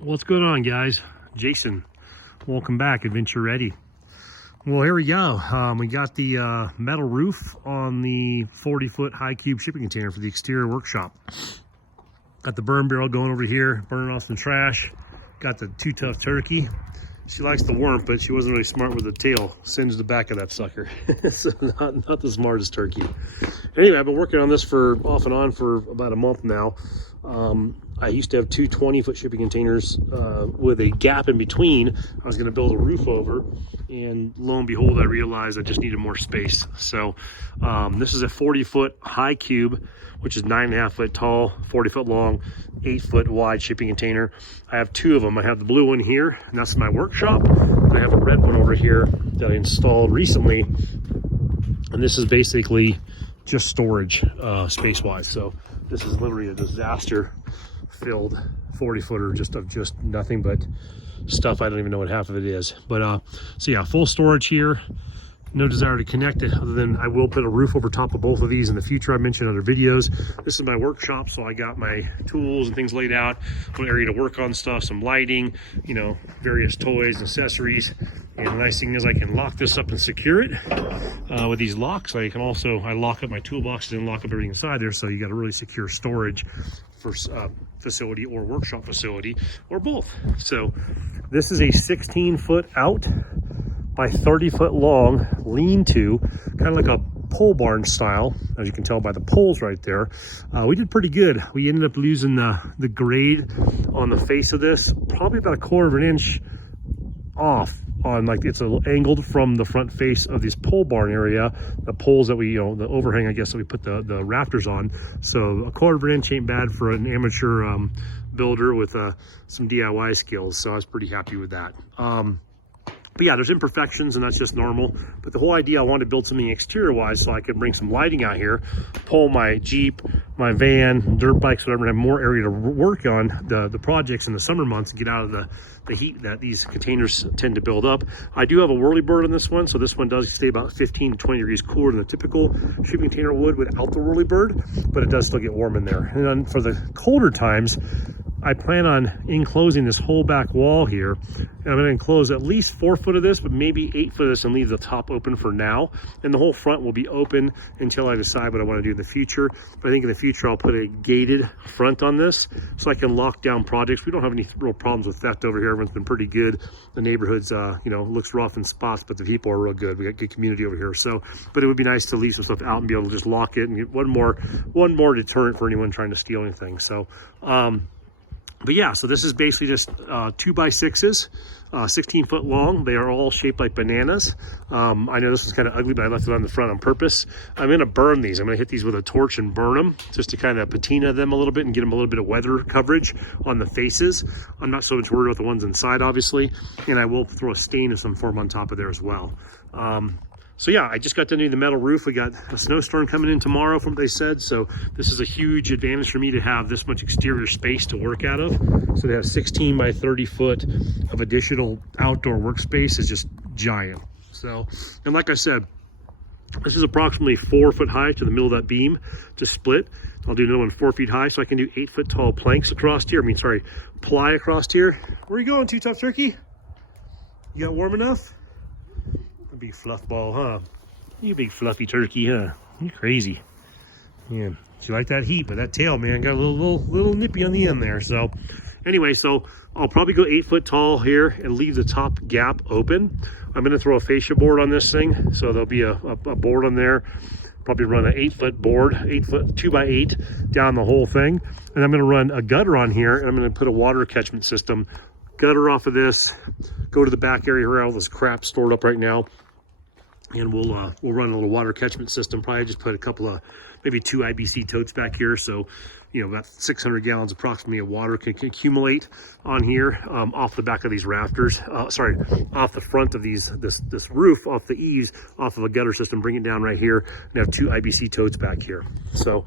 What's going on, guys? Jason, welcome back. Adventure Ready. Well, here we go. We got the metal roof on the 40-foot high cube shipping container for the exterior workshop. Got the burn barrel going over here, burning off some trash. Got the Too Tough Turkey. She likes the warmth, but she wasn't really smart with the tail. Singed the back of that sucker. So not the smartest turkey. Anyway, I've been working on this for off and on for about a month now. I used to have two 20-foot shipping containers with a gap in between. I was going to build a roof over, and lo and behold, I realized I just needed more space. So this is a 40-foot high cube, which is 9.5 foot tall, 40 foot long, 8 foot wide shipping container. I have two of them. I have the blue one here, and that's my workshop. I have a red one over here that I installed recently, and this is basically just storage space-wise. So this is literally a disaster-filled 40-footer of just nothing but stuff. I don't even know what half of it is. But so yeah, full storage here. No desire to connect it, other than I will put a roof over top of both of these in the future. I mentioned in other videos. This is my workshop, so I got my tools and things laid out, an area to work on stuff, some lighting, you know, various toys, accessories. And the nice thing is I can lock this up and secure it with these locks. I lock up my toolboxes and lock up everything inside there, so you got a really secure storage for facility or workshop facility, or both. So this is a 16-foot out by 30-foot long lean-to, kind of like a pole barn style, as you can tell by the poles right there. We did pretty good. We ended up losing the grade on the face of this, probably about 1/4 inch off on, like, it's angled from the front face of this pole barn area, the poles that we, you know, the overhang, I guess, that we put the rafters on. So 1/4 inch ain't bad for an amateur builder with some DIY skills. So I was pretty happy with that. But yeah, there's imperfections, and that's just normal. But the whole idea, I wanted to build something exterior-wise so I could bring some lighting out here, pull my Jeep, my van, dirt bikes, whatever, and have more area to work on the projects in the summer months and get out of the heat that these containers tend to build up. I do have a whirlybird on this one, so this one does stay about 15 to 20 degrees cooler than the typical shipping container would without the whirlybird, but it does still get warm in there. And then for the colder times, I plan on enclosing this whole back wall here, and I'm going to enclose at least 4 foot of this, but maybe 8 foot of this, and leave the top open for now. And the whole front will be open until I decide what I want to do in the future. But I think in the future I'll put a gated front on this so I can lock down projects. We don't have any real problems with theft over here. Everyone's been pretty good. The neighborhood's, you know, looks rough in spots, but the people are real good. We got good community over here. So, but it would be nice to leave some stuff out and be able to just lock it and get one more deterrent for anyone trying to steal anything. So, but yeah, so this is basically just 2x6s, 16 foot long. They are all shaped like bananas. I know this is kind of ugly, but I left it on the front on purpose. I'm going to burn these. I'm going to hit these with a torch and burn them just to kind of patina them a little bit and get them a little bit of weather coverage on the faces. I'm not so much worried about the ones inside, obviously, and I will throw a stain of some form on top of there as well. So yeah, I just got to do the metal roof. We got a snowstorm coming in tomorrow from what they said. So this is a huge advantage for me to have this much exterior space to work out of. So they have 16 by 30 foot of additional outdoor workspace is just giant. So, and like I said, this is approximately 4 foot high to the middle of that beam to split. I'll do another one 4 feet high, so I can do 8 foot tall planks across here. Ply across here. Where are you going, Too Tough Turkey? You got warm enough? A big fluff ball, huh? You big fluffy turkey, huh? You're crazy. Yeah, she like that heat, but that tail, man, got a little nippy on the end there. So anyway, so I'll probably go 8 foot tall here and leave the top gap open. I'm going to throw a fascia board on this thing, so there'll be a board on there. Probably run an 8 foot board, 8 foot 2x8 down the whole thing, and I'm going to run a gutter on here, and I'm going to put a water catchment system gutter off of this, go to the back area where all this crap stored up right now, and we'll run a little water catchment system. Probably just put a couple of, maybe 2 IBC totes back here, so you know, about 600 gallons approximately of water can accumulate on here, off the back of these rafters, off the front of this roof, off the eaves, off of a gutter system, bring it down right here, and have 2 IBC totes back here. So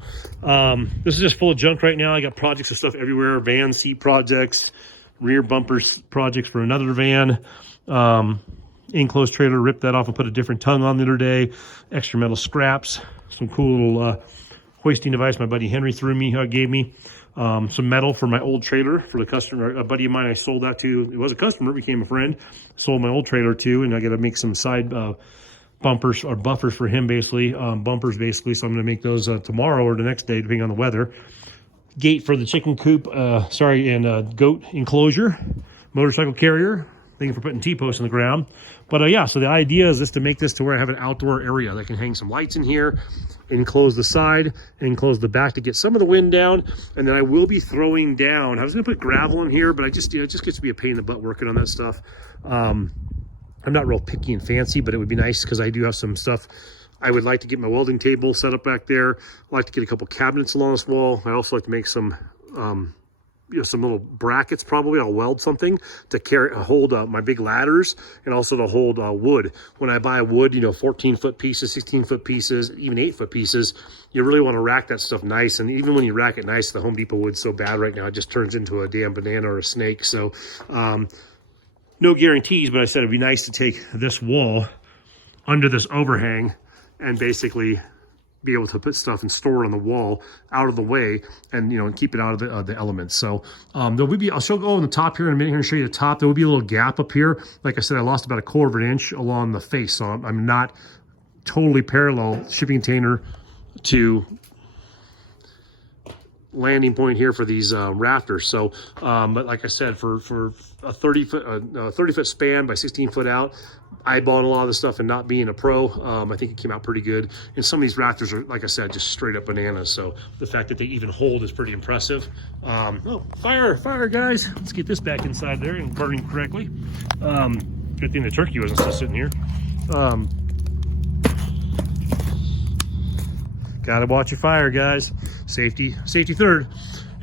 this is just full of junk right now. I got projects and stuff everywhere, van seat projects, rear bumpers projects for another van, enclosed trailer, ripped that off and put a different tongue on the other day, extra metal scraps, some cool little hoisting device my buddy Henry gave me. some metal for my old trailer for the customer. A buddy of mine I sold that to. It was a customer, became a friend. Sold my old trailer to, and I got to make some side bumpers or buffers for him, basically. Bumpers, basically. So I'm going to make those tomorrow or the next day, depending on the weather. Gate for the chicken coop, and goat enclosure. Motorcycle carrier. Thank you for putting T-posts in the ground. But yeah, so the idea is just to make this to where I have an outdoor area that can hang some lights in here, enclose the side, enclose the back to get some of the wind down. And then I will be throwing down, I was gonna put gravel in here, but it just gets to be a pain in the butt working on that stuff. I'm not real picky and fancy, but it would be nice because I do have some stuff. I would like to get my welding table set up back there. I'd like to get a couple cabinets along this wall. I also like to make some, some little brackets. Probably I'll weld something to hold my big ladders, and also to hold wood. When I buy wood, 14-foot pieces, 16-foot pieces, even 8-foot pieces, you really want to rack that stuff nice. And even when you rack it nice, the Home Depot wood's so bad right now, it just turns into a damn banana or a snake. So no guarantees, but I said it'd be nice to take this wall under this overhang and basically be able to put stuff and store it on the wall out of the way, and keep it out of the elements. So there will be, I'll go on the top here in a minute here and show you the top. There will be a little gap up here. Like I said, I lost about 1/4 of an inch along the face, so I'm not totally parallel shipping container to landing point here for these rafters. So but like I said, for a 30-foot span by 16-foot out, eyeballing a lot of the stuff and not being a pro, I think it came out pretty good. And some of these rafters are, like I said, just straight up bananas. So the fact that they even hold is pretty impressive. Oh, fire guys, let's get this back inside there and burning correctly. Good thing the turkey wasn't still sitting here. Gotta watch your fire, guys. Safety third.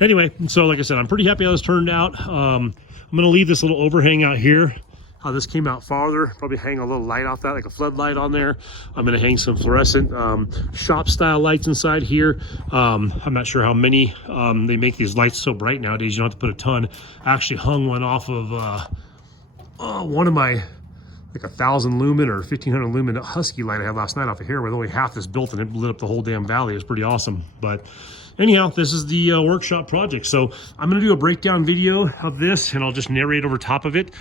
Anyway, so like I said, I'm pretty happy how this turned out. I'm gonna leave this little overhang out here. How this came out farther, probably hang a little light off that, like a floodlight on there. I'm gonna hang some fluorescent shop style lights inside here. I'm not sure how many. They make these lights so bright nowadays, you don't have to put a ton. I actually hung one off of one of my, like 1,000 lumen or 1,500 lumen Husky light I had last night off of here, with only half this built, and it lit up the whole damn valley. It was pretty awesome. But anyhow, this is the workshop project. So I'm going to do a breakdown video of this, and I'll just narrate over top of it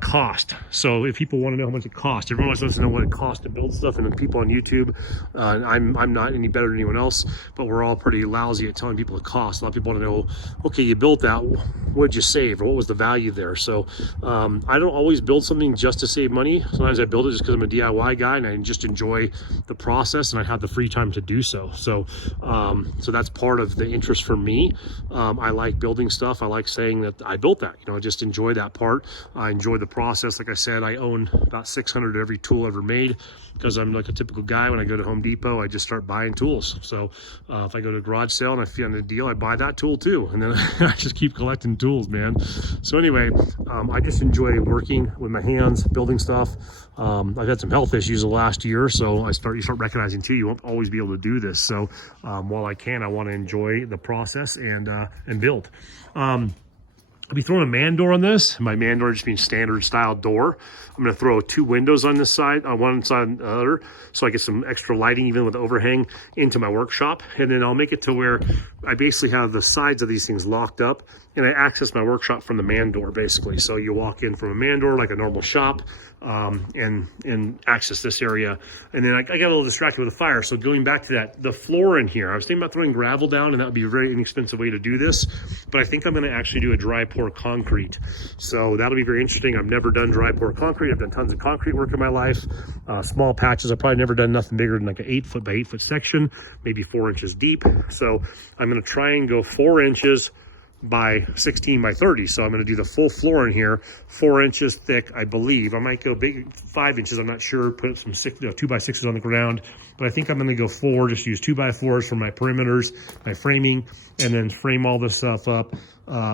cost. So if people want to know how much it costs, everyone wants to know what it costs to build stuff, and then people on YouTube, I'm not any better than anyone else, but we're all pretty lousy at telling people the cost. A lot of people want to know, okay, you built that, what did you save, or what was the value there? So I don't always build something just to save money. Sometimes I build it just because I'm a DIY guy and I just enjoy the process, and I have the free time to do so. So that's part of the interest for me. I like building stuff. I like saying that I built that. I just enjoy that part. I enjoy the process. Like I said, I own about 600 of every tool ever made, because I'm like a typical guy. When I go to Home Depot, I just start buying tools. So if I go to a garage sale and I find a deal, I buy that tool too, and then I just keep collecting tools, man. So anyway, I just enjoy working with my hands, building stuff. I've had some health issues the last year, so you start recognizing too, you won't always be able to do this. So while I can, I want to enjoy the process and build. I'll be throwing a man door on this. My man door just being standard style door. I'm going to throw 2 windows on this side, on one side and the other, so I get some extra lighting even with the overhang into my workshop. And then I'll make it to where I basically have the sides of these things locked up, and I access my workshop from the man door basically. So you walk in from a man door like a normal shop, and access this area. And then I got a little distracted with the fire. So going back to that, the floor in here, I was thinking about throwing gravel down, and that would be a very inexpensive way to do this, but I think I'm going to actually do a dry pour concrete. So that'll be very interesting. I've never done dry pour concrete. I've done tons of concrete work in my life, small patches. I've probably never done nothing bigger than like an 8-foot by 8-foot section, maybe 4 inches deep. So I'm going to try and go 4 inches by 16 by 30. So I'm going to do the full floor in here, 4 inches thick, I believe. I might go big, 5 inches, I'm not sure. Put some 2x6s on the ground, but I think I'm going to go 4, just use 2x4s for my perimeters, my framing, and then frame all this stuff up,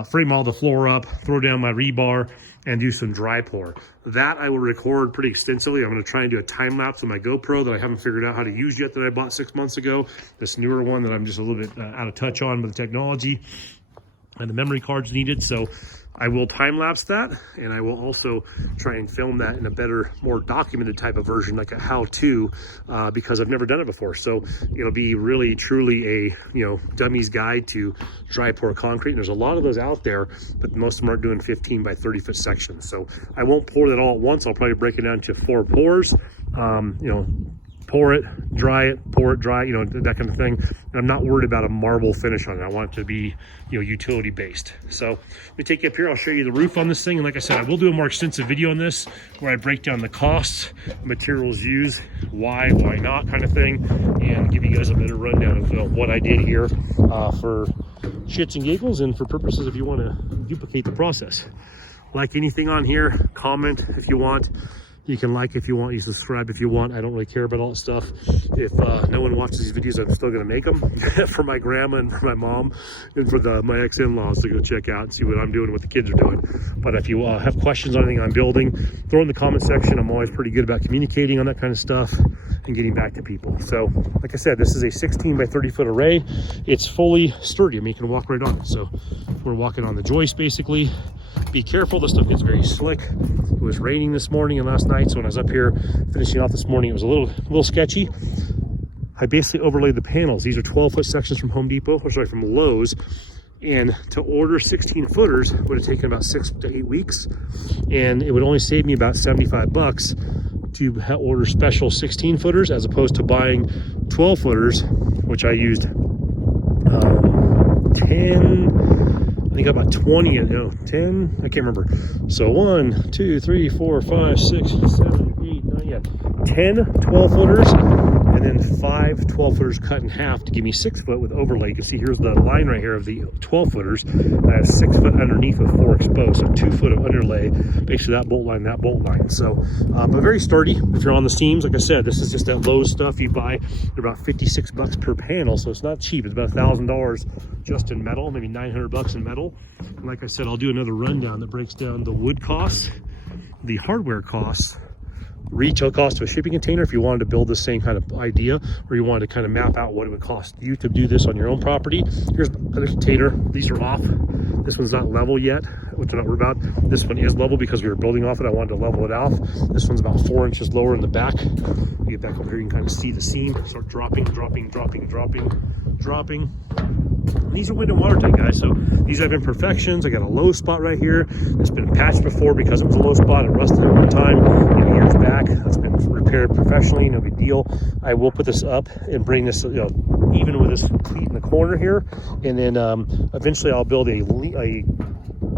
frame all the floor up, throw down my rebar, and do some dry pour. That I will record pretty extensively. I'm going to try and do a time lapse on my GoPro that I haven't figured out how to use yet, that I bought 6 months ago. This newer one that I'm just a little bit out of touch on with the technology. and the memory cards needed. So I will time lapse that, and I will also try and film that in a better, more documented type of version, like a how-to, because I've never done it before. So it'll be really truly a, you know, dummy's guide to dry pour concrete. And there's a lot of those out there, but most of them aren't doing 15 by 30 foot sections. So I won't pour that all at once. I'll probably break it down to 4 pours, you know, pour it, dry it, pour it, dry, you know, that kind of thing. And I'm not worried about a marble finish on it. I want it to be, you know, utility based. So let me take you up here. I'll show you the roof on this thing. And like I said, I will do a more extensive video on this where I break down the costs, materials used, why not kind of thing, and give you guys a better rundown of what I did here for shits and giggles and for purposes if you want to duplicate the process. Like anything on here, comment if you want. You can like if you want, you subscribe if you want. I don't really care about all that stuff. If no one watches these videos, I'm still gonna make them for my grandma and for my mom and for my ex-in-laws to go check out and see what I'm doing and what the kids are doing. But if you have questions on anything I'm building, throw in the comment section. I'm always pretty good about communicating on that kind of stuff and getting back to people. So like I said, this is a 16 by 30 foot array. It's fully sturdy. I mean, you can walk right on it. So we're walking on the joist basically. Be careful, this stuff gets very slick. It was raining this morning and last night, so when I was up here finishing off this morning, it was a little sketchy. I basically overlaid the panels. These are 12-foot sections from Home Depot, or sorry, from Lowe's. And to order 16 footers would have taken about 6 to 8 weeks. And it would only save me about 75 bucks to order special 16 footers as opposed to buying 12 footers, which I used 10, I think about 20 and no 10, I can't remember. So 1, 2, 3, 4, 5, 6, 7, 8, 9, yeah, 10 12 footers, and then 5 12 footers cut in half to give me 6 foot with overlay. You can see here's the line right here of the 12 footers. I have 6 foot underneath with 4 exposed, so 2 foot of underlay, basically that bolt line, that bolt line. So but very sturdy if you're on the seams. Like I said, this is just that Lowe's stuff you buy. They're about 56 bucks per panel, so it's not cheap. It's about $1,000 just in metal, maybe 900 bucks in metal. And like I said, I'll do another rundown that breaks down the wood costs, the hardware costs, retail cost of a shipping container if you wanted to build the same kind of idea, or you wanted to kind of map out what it would cost you to do this on your own property. Here's another container. These are off. This one's not level yet, which I'm not worried about. This one is level because we were building off it. I wanted to level it off. This one's about 4 inches lower in the back. You get back up here, you can kind of see the seam start dropping. These are wind and water tight, guys. So these have imperfections. I got a low spot right here. It's been patched before because it was a low spot. It rusted at one time years back. That's been repaired professionally, no big deal. I will put this up and bring this, you know, even with this cleat in the corner here, and then eventually I'll build a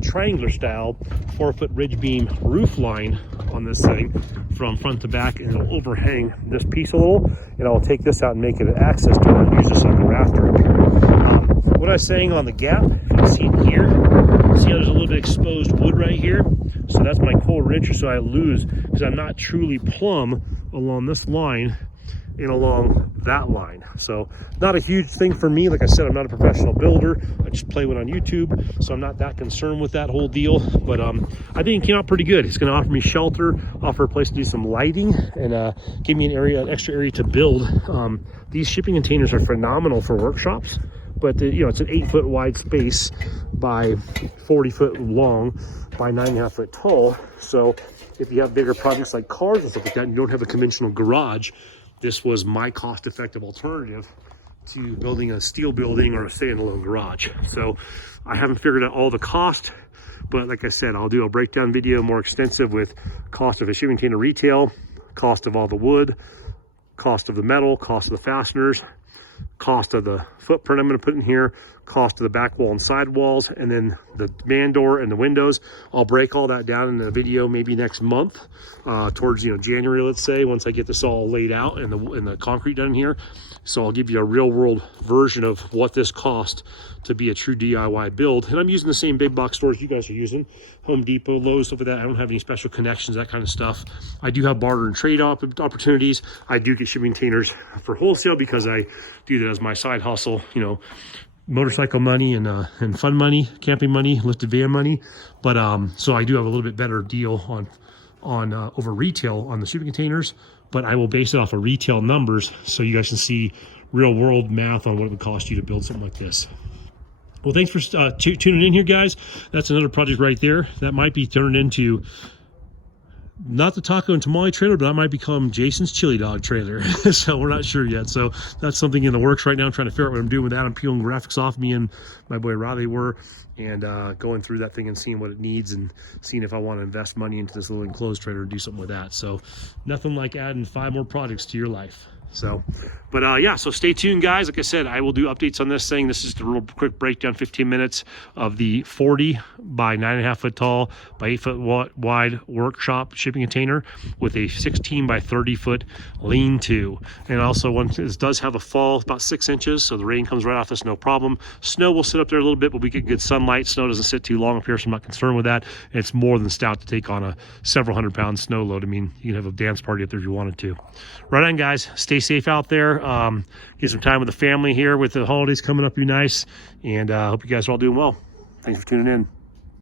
triangular style 4-foot ridge beam roof line on this thing from front to back, and it'll overhang this piece a little, and I'll take this out and make it an access door and use this like a rafter up here. What I was saying on the gap, you can see it here. See how there's a little bit exposed wood right here? So that's my core wrencher, so I lose because I'm not truly plumb along this line and along that line. So not a huge thing for me. Like I said, I'm not a professional builder. I just play one on YouTube, so I'm not that concerned with that whole deal. But I think it came out pretty good. It's gonna offer me shelter, offer a place to do some lighting, and give me an extra area to build. These shipping containers are phenomenal for workshops. But you know, it's an 8-foot wide space by 40 foot long by 9.5 foot tall. So if you have bigger projects like cars and stuff like that, and you don't have a conventional garage, this was my cost-effective alternative to building a steel building or a standalone garage. So I haven't figured out all the cost, but like I said, I'll do a breakdown video more extensive with cost of a shipping container retail, cost of all the wood, cost of the metal, cost of the fasteners, cost of the footprint I'm going to put in here, cost of the back wall and side walls, and then the man door and the windows. I'll break all that down in a video maybe next month, towards, you know, January, let's say, once I get this all laid out and the concrete done here. So I'll give you a real world version of what this cost to be a true DIY build. And I'm using the same big box stores you guys are using, Home Depot, Lowe's, stuff like that. I don't have any special connections, that kind of stuff. I do have barter and trade opportunities. I do get shipping containers for wholesale because I do that as my side hustle, you know, motorcycle money and fun money, camping money, lifted van money. But so I do have a little bit better deal on over retail on the shipping containers, but I will base it off of retail numbers so you guys can see real world math on what it would cost you to build something like this. Well, thanks for tuning in here, guys. That's another project right there. That might be turned into not the taco and tamale trailer, but that might become Jason's chili dog trailer. So we're not sure yet. So that's something in the works right now. I'm trying to figure out what I'm doing with that. I'm peeling graphics off. Me and my boy Riley were, and going through that thing and seeing what it needs and seeing if I want to invest money into this little enclosed trailer and do something with that. So nothing like adding 5 more projects to your life. So, but yeah, so stay tuned, guys. Like I said, I will do updates on this thing. This is the real quick breakdown, 15 minutes of the 40 by 9.5 foot tall by 8 foot wide workshop shipping container with a 16 by 30 foot lean-to. And also, this does have a fall about 6 inches, so the rain comes right off this, no problem. Snow will sit up there a little bit, but we get good sunlight. Snow doesn't sit too long up here, so I'm not concerned with that. And it's more than stout to take on a several 100-pound snow load. I mean, you can have a dance party up there if you wanted to. Right on, guys. Stay safe out there. Get some time with the family here with the holidays coming up. Be nice, and hope you guys are all doing well. Thanks for tuning in.